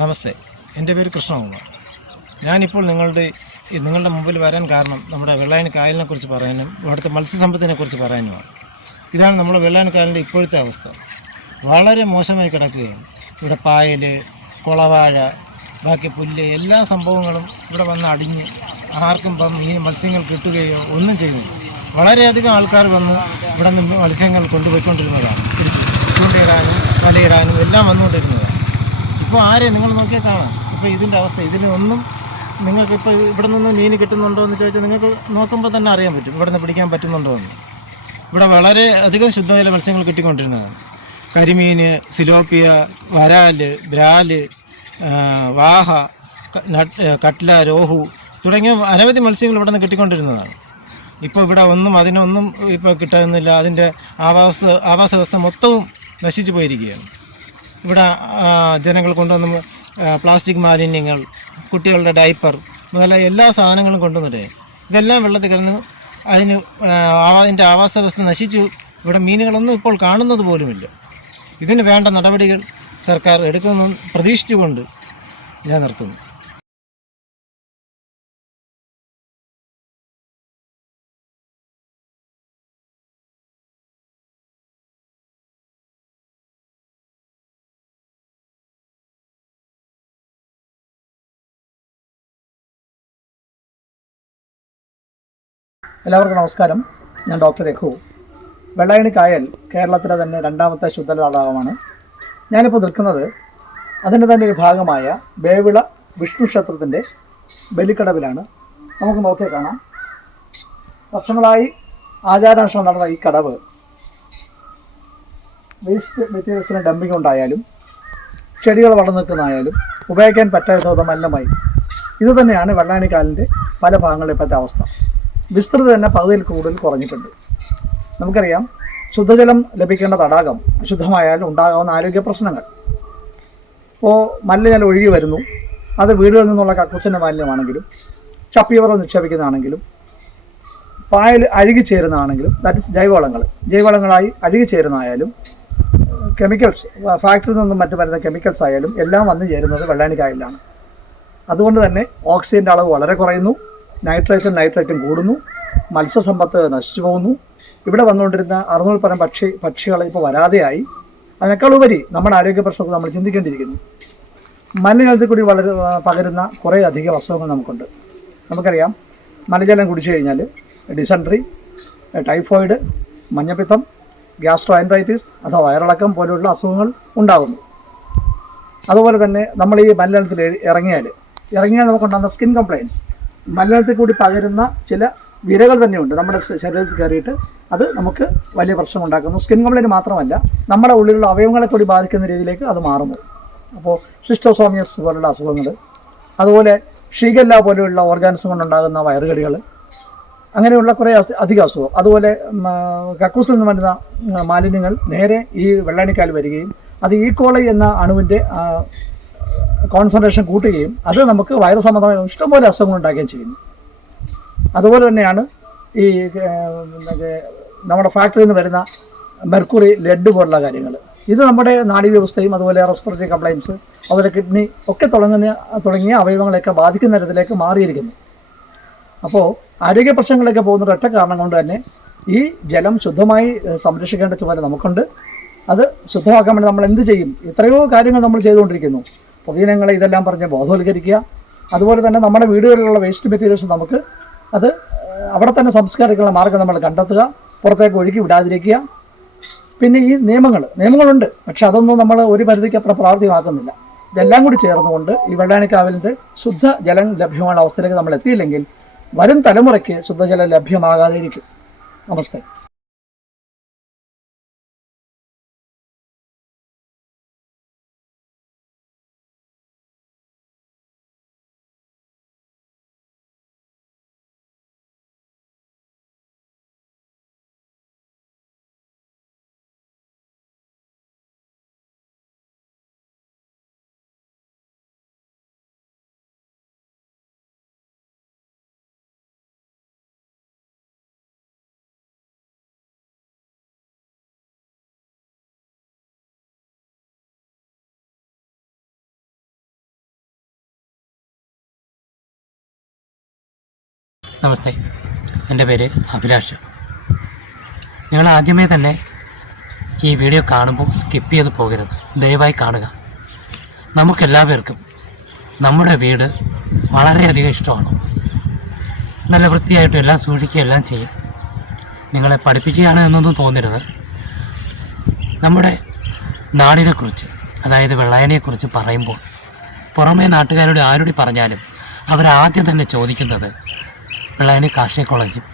നമസ്തേ, എൻ്റെ പേര് കൃഷ്ണകുമാർ. ഞാനിപ്പോൾ നിങ്ങളുടെ മുമ്പിൽ വരാൻ കാരണം നമ്മുടെ വെള്ളായണി കായലിനെക്കുറിച്ച് പറയാനും ഇവിടുത്തെ മത്സ്യസമ്പത്തിനെക്കുറിച്ച് പറയാനുമാണ്. ഇതാണ് നമ്മുടെ വെള്ളായണി കായലിൻ്റെ ഇപ്പോഴത്തെ അവസ്ഥ. വളരെ മോശമായി കിടക്കുകയാണ്. ഇവിടെ പായൽ, കുളവാഴ, ബാക്കി പുല്ല്, എല്ലാ സംഭവങ്ങളും ഇവിടെ വന്ന് അടിഞ്ഞ് ആർക്കും മത്സ്യങ്ങൾ കിട്ടുകയോ ഒന്നും ചെയ്യുന്നില്ല. വളരെയധികം ആൾക്കാർ വന്ന് ഇവിടെ നിന്ന് മത്സ്യങ്ങൾ കൊണ്ടുപോയിക്കൊണ്ടിരുന്നതാണ്. ചൂണ്ടയിടാനും വലയിടാനും എല്ലാം വന്നുകൊണ്ടിരുന്നത്. ഇപ്പോൾ നിങ്ങൾ നോക്കിയാൽ കാണാം. ഇപ്പോൾ ഇതിൻ്റെ അവസ്ഥ, ഇതിനൊന്നും നിങ്ങൾക്കിപ്പോൾ ഇവിടെ നിന്ന് മീൻ കിട്ടുന്നുണ്ടോ എന്ന് ചോദിച്ചാൽ നിങ്ങൾക്ക് നോക്കുമ്പോൾ തന്നെ അറിയാൻ പറ്റും ഇവിടെ നിന്ന് പിടിക്കാൻ പറ്റുന്നുണ്ടോ എന്ന്. ഇവിടെ വളരെ അധികം ശുദ്ധജല മത്സ്യങ്ങൾ കിട്ടിക്കൊണ്ടിരുന്നതാണ്. കരിമീൻ, സിലോപ്പിയ, വരാല്, ബ്രാല്, വാഹ, കട്ല, രോഹു തുടങ്ങിയ അനവധി മത്സ്യങ്ങൾ ഇവിടെ നിന്ന് കിട്ടിക്കൊണ്ടിരുന്നതാണ്. ഇപ്പോൾ ഇവിടെ അതിനൊന്നും ഇപ്പോൾ കിട്ടുന്നില്ല. അതിൻ്റെ ആവാസ വ്യവസ്ഥ മൊത്തവും നശിച്ചു പോയിരിക്കുകയാണ്. ഇവിടെ ജനങ്ങൾ കൊണ്ടുവന്ന് പ്ലാസ്റ്റിക് മാലിന്യങ്ങൾ, കുട്ടികളുടെ ഡൈപ്പർ മുതലായ എല്ലാ സാധനങ്ങളും കൊണ്ടുവന്നിട്ടേ ഇതെല്ലാം വെള്ളത്തിൽ കിടന്ന് അതിൻ്റെ ആവാസ വ്യവസ്ഥ നശിച്ചു. ഇവിടെ മീനുകളൊന്നും ഇപ്പോൾ കാണുന്നത് പോലുമില്ല. ഇതിന് വേണ്ട നടപടികൾ സർക്കാർ എടുക്കുമെന്ന് പ്രതീക്ഷിച്ചുകൊണ്ട് ഞാൻ നിർത്തുന്നു. എല്ലാവർക്കും നമസ്കാരം. ഞാൻ ഡോക്ടർ രഘു. വെള്ളായണി കായൽ കേരളത്തിലെ തന്നെ രണ്ടാമത്തെ ശുദ്ധജല തടാകമാണ്. ഞാനിപ്പോൾ നിൽക്കുന്നത് അതിൻ്റെ തന്നെ ഒരു ഭാഗമായ വേവിള വിഷ്ണു ക്ഷേത്രത്തിൻ്റെ ബലിക്കടവിലാണ്. നമുക്ക് നോക്കിയാൽ കാണാം. വർഷങ്ങളായി ആചാരാനുഷ്ഠാനം നടന്ന ഈ കടവ് വേസ്റ്റ് മെറ്റീരിയൽസിന് ഡംപിങ് ഉണ്ടായാലും ചെടികൾ വളർന്നു നിൽക്കുന്നതായാലും ഉപയോഗിക്കാൻ പറ്റാത്ത മലിനമായി. ഇതുതന്നെയാണ് വെള്ളായണി കായലിൻ്റെ പല ഭാഗങ്ങളിലെ ഇപ്പോഴത്തെ അവസ്ഥ. വിസ്തൃതി തന്നെ പകുതിയിൽ കൂടുതൽ കുറഞ്ഞിട്ടുണ്ട്. നമുക്കറിയാം, ശുദ്ധജലം ലഭിക്കേണ്ട തടാകം അശുദ്ധമായാൽ ഉണ്ടാകാവുന്ന ആരോഗ്യ പ്രശ്നങ്ങൾ. ഇപ്പോൾ മലിനജലം ഒഴുകി വരുന്നു. അത് വീടുകളിൽ നിന്നുള്ള കക്കൂസിൻ്റെ മാലിന്യമാണെങ്കിലും ചപ്പിയവറ നിക്ഷേപിക്കുന്നതാണെങ്കിലും പായൽ അഴുകിച്ചേരുന്നതാണെങ്കിലും ദാറ്റ് ഇസ് ജൈവവളങ്ങളായി അഴുകിച്ചേരുന്നതായാലും കെമിക്കൽസ് ഫാക്ടറിയിൽ നിന്നും മറ്റു വരുന്ന കെമിക്കൽസ് ആയാലും എല്ലാം വന്നു ചേരുന്നത് വെള്ളായണി കായലിലാണ്. അതുകൊണ്ട് തന്നെ ഓക്സിജൻ്റെ അളവ് വളരെ കുറയുന്നു. നൈട്രേറ്റും കൂടുന്നു. മത്സ്യസമ്പത്ത് നശിച്ചു പോകുന്നു. ഇവിടെ വന്നുകൊണ്ടിരുന്ന 600 പരം പക്ഷികൾ ഇപ്പോൾ വരാതെയായി. അതിനേക്കാൾ ഉപരി നമ്മുടെ ആരോഗ്യ പ്രശ്നത്തിൽ നമ്മൾ ചിന്തിക്കേണ്ടിയിരിക്കുന്നു. മലിനജലത്തിൽ കൂടി പകരുന്ന കുറേ അധികം അസുഖങ്ങൾ നമുക്കുണ്ട്. നമുക്കറിയാം, മലിനജലം കുടിച്ചു കഴിഞ്ഞാൽ ഡിസെൻട്രി, ടൈഫോയിഡ്, മഞ്ഞപ്പിത്തം, ഗ്യാസ്ട്രോഎൻട്രൈറ്റിസ് അഥവാ വയറിളക്കം പോലുള്ള അസുഖങ്ങൾ ഉണ്ടാകുന്നു. അതുപോലെ തന്നെ നമ്മൾ ഈ മലിനജലത്തിൽ ഇറങ്ങിയാൽ നമുക്കുണ്ടാകുന്ന സ്കിൻ കംപ്ലയിൻസ്, മലിനജലത്തിൽ കൂടി പകരുന്ന ചില വിരകൾ തന്നെയുണ്ട് നമ്മുടെ ശരീരത്തിൽ കയറിയിട്ട് അത് നമുക്ക് വലിയ പ്രശ്നം ഉണ്ടാക്കുന്നു. സ്കിൻ കംപ്ലയിൻറ്റ് മാത്രമല്ല, നമ്മുടെ ഉള്ളിലുള്ള അവയവങ്ങളെ കൂടി ബാധിക്കുന്ന രീതിയിലേക്ക് അത് മാറുന്നു. അപ്പോൾ സിസ്റ്റോസോമിയസ് പോലുള്ള അസുഖങ്ങൾ, അതുപോലെ ഷിഗല്ല പോലെയുള്ള ഓർഗാനിസം കൊണ്ടുണ്ടാകുന്ന വയറുകടികൾ, അങ്ങനെയുള്ള കുറേ അധികം അസുഖം. അതുപോലെ കക്കൂസിൽ നിന്ന് വരുന്ന മാലിന്യങ്ങൾ നേരെ ഈ വെള്ളായണിക്കായൽ വരികയും അത് ഈക്കോളൈ എന്ന അണുവിൻ്റെ കോൺസെൻട്രേഷൻ കൂട്ടുകയും അത് നമുക്ക് വൈറസ് സംബന്ധമായ ഇഷ്ടംപോലെ അസുഖങ്ങൾ ഉണ്ടാക്കുകയും ചെയ്യുന്നു. അതുപോലെ തന്നെയാണ് ഈ നമ്മുടെ ഫാക്ടറിയിൽ നിന്ന് വരുന്ന മെർക്കുറി, ലെഡ് പോലുള്ള കാര്യങ്ങൾ. ഇത് നമ്മുടെ നാഡീവ്യവസ്ഥയും അതുപോലെ റെസ്പിറേറ്ററി കംപ്ലയിൻസ്, അതുപോലെ കിഡ്നി ഒക്കെ തുടങ്ങിയ അവയവങ്ങളെയൊക്കെ ബാധിക്കുന്ന തരത്തിലേക്ക് മാറിയിരിക്കുന്നു. അപ്പോൾ ആരോഗ്യ പ്രശ്നങ്ങളിലേക്ക് പോകുന്ന ഒറ്റ കാരണം കൊണ്ട് തന്നെ ഈ ജലം ശുദ്ധമായി സംരക്ഷിക്കേണ്ട ചുമതല നമുക്കുണ്ട്. അത് ശുദ്ധമാക്കാൻ വേണ്ടി നമ്മൾ എന്ത് ചെയ്യും? എത്രയോ കാര്യങ്ങൾ നമ്മൾ ചെയ്തുകൊണ്ടിരിക്കുന്നു. പൊതുജനങ്ങളെ ഇതെല്ലാം പറഞ്ഞ് ബോധവൽക്കരിക്കുക. അതുപോലെ തന്നെ നമ്മുടെ വീടുകളിലുള്ള വേസ്റ്റ് മെറ്റീരിയൽസ് നമുക്ക് അത് അവിടെ തന്നെ സംസ്കരിക്കാനുള്ള മാർഗ്ഗം നമ്മൾ കണ്ടെത്തുക, പുറത്തേക്ക് ഒഴുക്കി വിടാതിരിക്കുക. പിന്നെ ഈ നിയമങ്ങളുണ്ട്, പക്ഷെ അതൊന്നും നമ്മൾ ഒരു പരിധിക്കപ്പുറം പ്രാവർത്തികമാക്കുന്നില്ല. ഇതെല്ലാം കൂടി ചേർന്നുകൊണ്ട് ഈ വെള്ളായണിക്കായലിൻ്റെ ശുദ്ധജലം ലഭ്യമായ അവസ്ഥയിലേക്ക് നമ്മൾ എത്തിയില്ലെങ്കിൽ വരും തലമുറയ്ക്ക് ശുദ്ധജലം ലഭ്യമാകാതെ ഇരിക്കും. നമസ്തേ. നമസ്തേ, എൻ്റെ പേര് അഭിലാഷ്. നിങ്ങൾ ആദ്യമേ തന്നെ ഈ വീഡിയോ കാണുമ്പോൾ സ്കിപ്പ് ചെയ്ത് പോകരുത്, ദയവായി കാണുക. നമുക്കെല്ലാവർക്കും നമ്മുടെ വീട് വളരെയധികം ഇഷ്ടമാണ്. നല്ല വൃത്തിയായിട്ടും എല്ലാം സൂക്ഷിക്കുകയെല്ലാം ചെയ്യും. നിങ്ങളെ പഠിപ്പിക്കുകയാണ് എന്നൊന്നും തോന്നരുത്. നമ്മുടെ നാടിനെക്കുറിച്ച്, അതായത് വെള്ളായണിയെക്കുറിച്ച് പറയുമ്പോൾ പുറമേ നാട്ടുകാരോട് ആരോട് പറഞ്ഞാലും അവരാദ്യം തന്നെ ചോദിക്കുന്നത് വെള്ളായണി കാർഷിക കോളേജും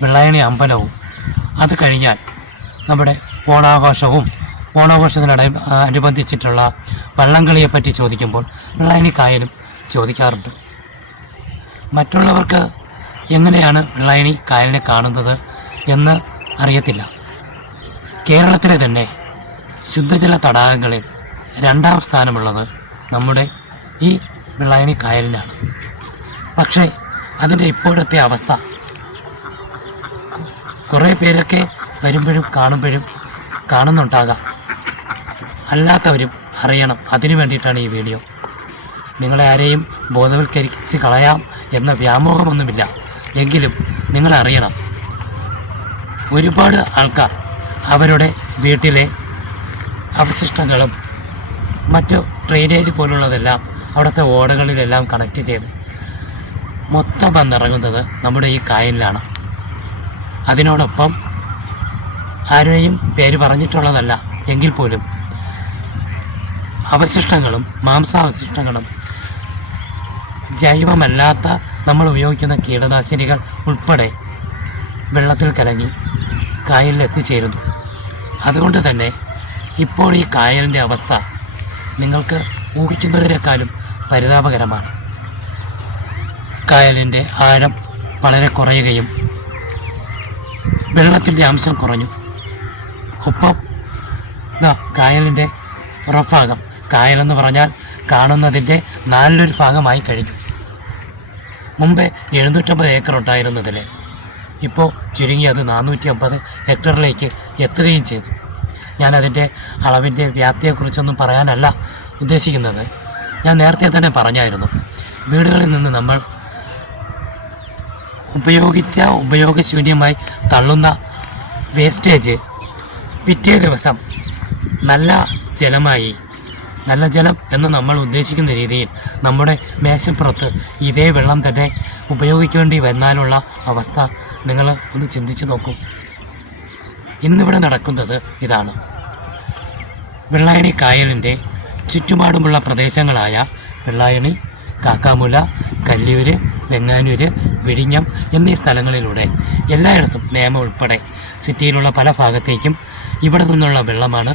വെള്ളായണി അമ്പലവും, അത് കഴിഞ്ഞാൽ നമ്മുടെ ഓണാഘോഷവും അനുബന്ധിച്ചിട്ടുള്ള വള്ളംകളിയെപ്പറ്റി ചോദിക്കുമ്പോൾ വെള്ളായണി കായലും ചോദിക്കാറുണ്ട്. മറ്റുള്ളവർക്ക് എങ്ങനെയാണ് വെള്ളായണി കായലിനെ കാണുന്നത് എന്ന് അറിയത്തില്ല. കേരളത്തിലെ തന്നെ ശുദ്ധജല തടാകങ്ങളിൽ 2ാം സ്ഥാനമുള്ളത് നമ്മുടെ ഈ വെള്ളായണി കായലിനാണ്. പക്ഷേ അതിൻ്റെ ഇപ്പോഴത്തെ അവസ്ഥ കുറേ പേരൊക്കെ വരുമ്പോഴും കാണുന്നുണ്ടാകാം. അല്ലാത്തവരും അറിയണം. അതിനു വേണ്ടിയിട്ടാണ് ഈ വീഡിയോ. നിങ്ങളെ ആരെയും ബോധവൽക്കരിച്ച് കളയാം എന്ന വ്യാമോഹമൊന്നുമില്ല. എങ്കിലും നിങ്ങളറിയണം, ഒരുപാട് ആൾക്കാർ അവരുടെ വീട്ടിലെ അവശിഷ്ടങ്ങളും മറ്റു ഡ്രെയിനേജ് പോലുള്ളതെല്ലാം അവിടുത്തെ ഓടകളിലെല്ലാം കണക്ട് ചെയ്ത് മൊത്തം വന്നിറങ്ങുന്നത് നമ്മുടെ ഈ കായലിലാണ്. അതിനോടൊപ്പം ആരെയും പേര് പറഞ്ഞിട്ടുള്ളതല്ല എങ്കിൽ പോലും അവശിഷ്ടങ്ങളും മാംസാവശിഷ്ടങ്ങളും ജൈവമല്ലാത്ത നമ്മൾ ഉപയോഗിക്കുന്ന കീടനാശിനികൾ ഉൾപ്പെടെ വെള്ളത്തിൽ കലങ്ങി കായലിൽ എത്തിച്ചേരുന്നു. അതുകൊണ്ട് തന്നെ ഇപ്പോൾ ഈ കായലിൻ്റെ അവസ്ഥ നിങ്ങൾക്ക് ഊഹിക്കുന്നതിനേക്കാളും പരിതാപകരമാണ്. കായലിൻ്റെ ആഴം വളരെ കുറയുകയും വെള്ളത്തിൻ്റെ അംശം കുറഞ്ഞു. ഒപ്പം കായലിൻ്റെ പുറഭാഗം, കായലെന്ന് പറഞ്ഞാൽ കാണുന്നതിൻ്റെ 4 ഭാഗമായി കഴിഞ്ഞു. മുമ്പേ 750 ഏക്കർ ഉണ്ടായിരുന്നതിൽ ഇപ്പോൾ ചുരുങ്ങി അത് 450 ഹെക്ടറിലേക്ക് എത്തുകയും ചെയ്തു. ഞാനതിൻ്റെ അളവിൻ്റെ വ്യാപ്തിയെക്കുറിച്ചൊന്നും പറയാനല്ല ഉദ്ദേശിക്കുന്നത്. ഞാൻ നേരത്തെ തന്നെ പറഞ്ഞായിരുന്നു, വീടുകളിൽ നിന്ന് നമ്മൾ ഉപയോഗശൂന്യമായി തള്ളുന്ന വേസ്റ്റേജ് പിറ്റേ ദിവസം നല്ല ജലം എന്ന് നമ്മൾ ഉദ്ദേശിക്കുന്ന രീതിയിൽ നമ്മുടെ മേശപ്പുറത്ത് ഇതേ വെള്ളം തന്നെ ഉപയോഗിക്കേണ്ടി വന്നാലുള്ള അവസ്ഥ നിങ്ങൾ ഒന്ന് ചിന്തിച്ച് നോക്കൂ. ഇന്നിവിടെ നടക്കുന്നത് ഇതാണ്. വെള്ളായണി കായലിൻ്റെ ചുറ്റുപാടുമുള്ള പ്രദേശങ്ങളായ വെള്ളായണി, കാക്കാമൂല, കല്ലിയൂര്, വെങ്ങാനൂര്, വിഴിഞ്ഞം എന്നീ സ്ഥലങ്ങളിലൂടെ എല്ലായിടത്തും നേമം ഉൾപ്പെടെ സിറ്റിയിലുള്ള പല ഭാഗത്തേക്കും ഇവിടെ നിന്നുള്ള വെള്ളമാണ്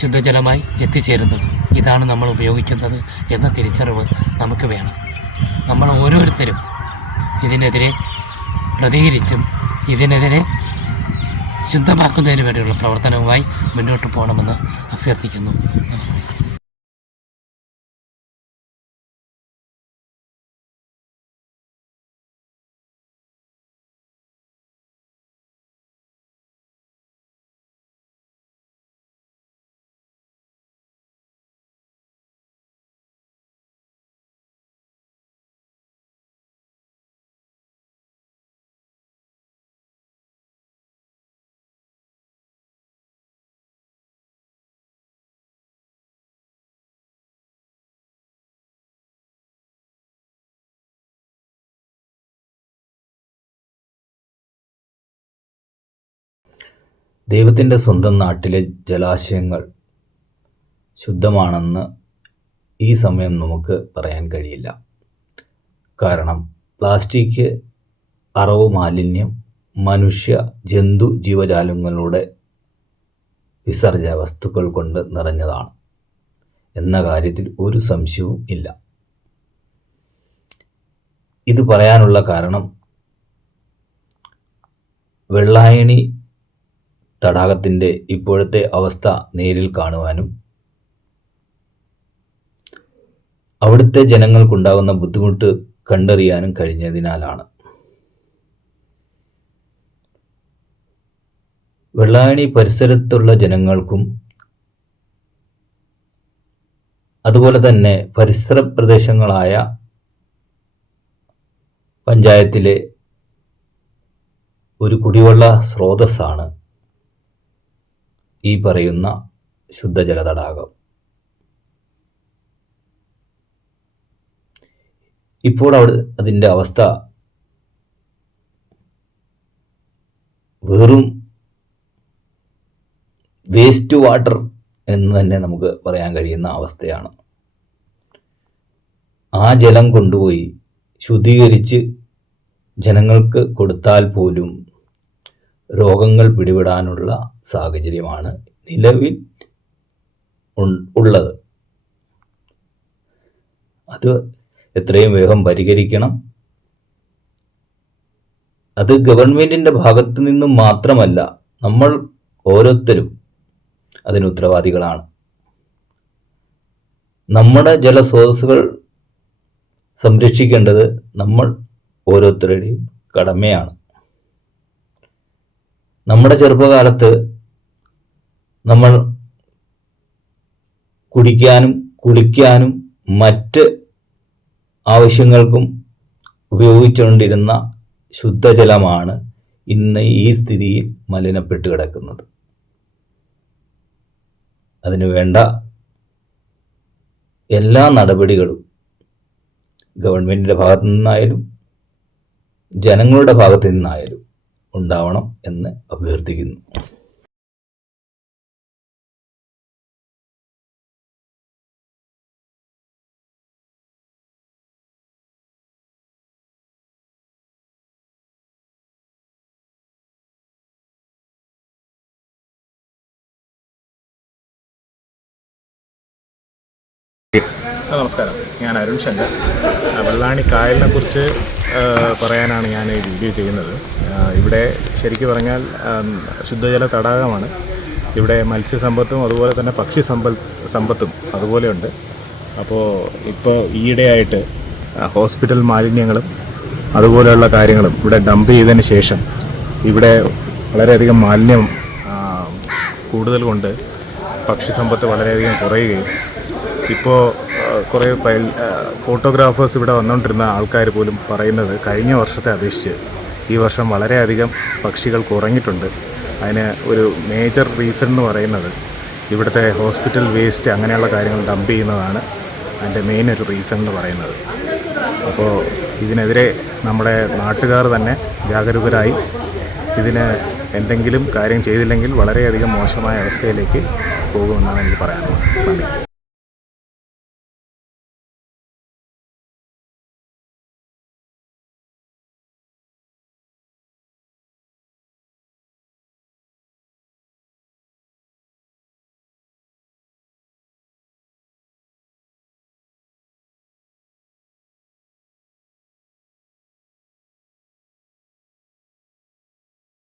ശുദ്ധജലമായി എത്തിച്ചേരുന്നത്. ഇതാണ് നമ്മൾ ഉപയോഗിക്കുന്നത് എന്ന തിരിച്ചറിവ് നമുക്ക് വേണം. നമ്മൾ ഓരോരുത്തരും ഇതിനെതിരെ പ്രതികരിച്ചും ഇതിനെതിരെ ശുദ്ധമാക്കുന്നതിന് വേണ്ടിയുള്ള പ്രവർത്തനവുമായി മുന്നോട്ട് പോകണമെന്ന് അഭ്യർത്ഥിക്കുന്നു. നമസ്തേ. ദൈവത്തിൻ്റെ സ്വന്തം നാട്ടിലെ ജലാശയങ്ങൾ ശുദ്ധമാണെന്ന് ഈ സമയം നമുക്ക് പറയാൻ കഴിയില്ല. കാരണം പ്ലാസ്റ്റിക്, അറവ് മാലിന്യം, മനുഷ്യ ജന്തു ജീവജാലങ്ങളുടെ വിസർജ്യ വസ്തുക്കൾ കൊണ്ട് നിറഞ്ഞതാണ് എന്ന കാര്യത്തിൽ ഒരു സംശയവും ഇല്ല. ഇത് പറയാനുള്ള കാരണം വെള്ളായണി തടാകത്തിൻ്റെ ഇപ്പോഴത്തെ അവസ്ഥ നേരിൽ കാണുവാനും അവിടുത്തെ ജനങ്ങൾക്കുണ്ടാകുന്ന ബുദ്ധിമുട്ട് കണ്ടറിയാനും കഴിഞ്ഞതിനാലാണ്. വെള്ളായണി പരിസരത്തുള്ള ജനങ്ങൾക്കും അതുപോലെ തന്നെ പരിസര പ്രദേശങ്ങളായ പഞ്ചായത്തിലെ ഒരു കുടിവെള്ള സ്രോതസ്സാണ് ഈ പറയുന്ന ശുദ്ധജല തടാകം. ഇപ്പോൾ അതിൻ്റെ അവസ്ഥ വെറും വേസ്റ്റ് വാട്ടർ എന്ന് തന്നെ നമുക്ക് പറയാൻ കഴിയുന്ന അവസ്ഥയാണ്. ആ ജലം കൊണ്ടുപോയി ശുദ്ധീകരിച്ച് ജനങ്ങൾക്ക് കൊടുത്താൽ പോലും രോഗങ്ങൾ പിടിപെടാനുള്ള സാഹചര്യമാണ് നിലവിൽ ഉള്ളത്. അത് എത്രയും വേഗം പരിഹരിക്കണം. അത് ഗവൺമെൻറ്റിൻ്റെ ഭാഗത്തു നിന്നും മാത്രമല്ല, നമ്മൾ ഓരോരുത്തരും അതിന് ഉത്തരവാദികളാണ്. നമ്മുടെ ജലസ്രോതസ്സുകൾ സംരക്ഷിക്കേണ്ടത് നമ്മൾ ഓരോരുത്തരുടെയും കടമയാണ്. നമ്മുടെ ചെറുപ്പകാലത്ത് നമ്മൾ കുടിക്കാനും കുളിക്കാനും മറ്റ് ആവശ്യങ്ങൾക്കും ഉപയോഗിച്ചുകൊണ്ടിരുന്ന ശുദ്ധജലമാണ് ഇന്ന് ഈ സ്ഥിതിയിൽ മലിനപ്പെട്ട് കിടക്കുന്നത്. അതിനു വേണ്ട എല്ലാ നടപടികളും ഗവൺമെൻറ്റിൻ്റെ ഭാഗത്തു നിന്നായാലും ജനങ്ങളുടെ ഭാഗത്തു നിന്നായാലും ഉണ്ടാവണം എന്ന് അഭ്യർത്ഥിക്കുന്നു. നമസ്കാരം, ഞാൻ അരുൺ ശങ്കർ. വെള്ളായണി കായലിനെ കുറിച്ച് പറയാനാണ് ഞാൻ ഈ വീഡിയോ ചെയ്യുന്നത്. ഇവിടെ ശരിക്കും പറഞ്ഞാൽ ശുദ്ധജല തടാകമാണ്. ഇവിടെ മത്സ്യസമ്പത്തും അതുപോലെ തന്നെ പക്ഷി സമ്പത്തും അതുപോലെയുണ്ട്. അപ്പോൾ ഇപ്പോൾ ഈയിടെയായിട്ട് ഹോസ്പിറ്റൽ മാലിന്യങ്ങളും അതുപോലെയുള്ള കാര്യങ്ങളും ഇവിടെ ഡംപ് ചെയ്തതിന് ശേഷം ഇവിടെ വളരെയധികം മാലിന്യം കൂടുതൽ കൊണ്ട് പക്ഷി സമ്പത്ത് വളരെയധികം കുറയുകയും ഇപ്പോൾ കുറേ ഫോട്ടോഗ്രാഫേഴ്സ് ഇവിടെ വന്നുകൊണ്ടിരുന്ന ആൾക്കാർ പോലും പറയുന്നത് കഴിഞ്ഞ വർഷത്തെ അപേക്ഷിച്ച് ഈ വർഷം വളരെയധികം പക്ഷികൾ കുറഞ്ഞിട്ടുണ്ട്. അതിന് ഒരു മേജർ റീസൺ എന്ന് പറയുന്നത് ഇവിടുത്തെ ഹോസ്പിറ്റൽ വേസ്റ്റ് അങ്ങനെയുള്ള കാര്യങ്ങൾ ഡംപ് ചെയ്യുന്നതാണ് അതിൻ്റെ മെയിൻ ഒരു റീസൺ എന്ന് പറയുന്നത്. അപ്പോൾ ഇതിനെതിരെ നമ്മുടെ നാട്ടുകാർ തന്നെ ജാഗരൂകരായി ഇതിന് എന്തെങ്കിലും കാര്യം ചെയ്തില്ലെങ്കിൽ വളരെയധികം മോശമായ അവസ്ഥയിലേക്ക് പോകുമെന്നാണ് എനിക്ക് പറയാനുള്ളത്. നന്ദി.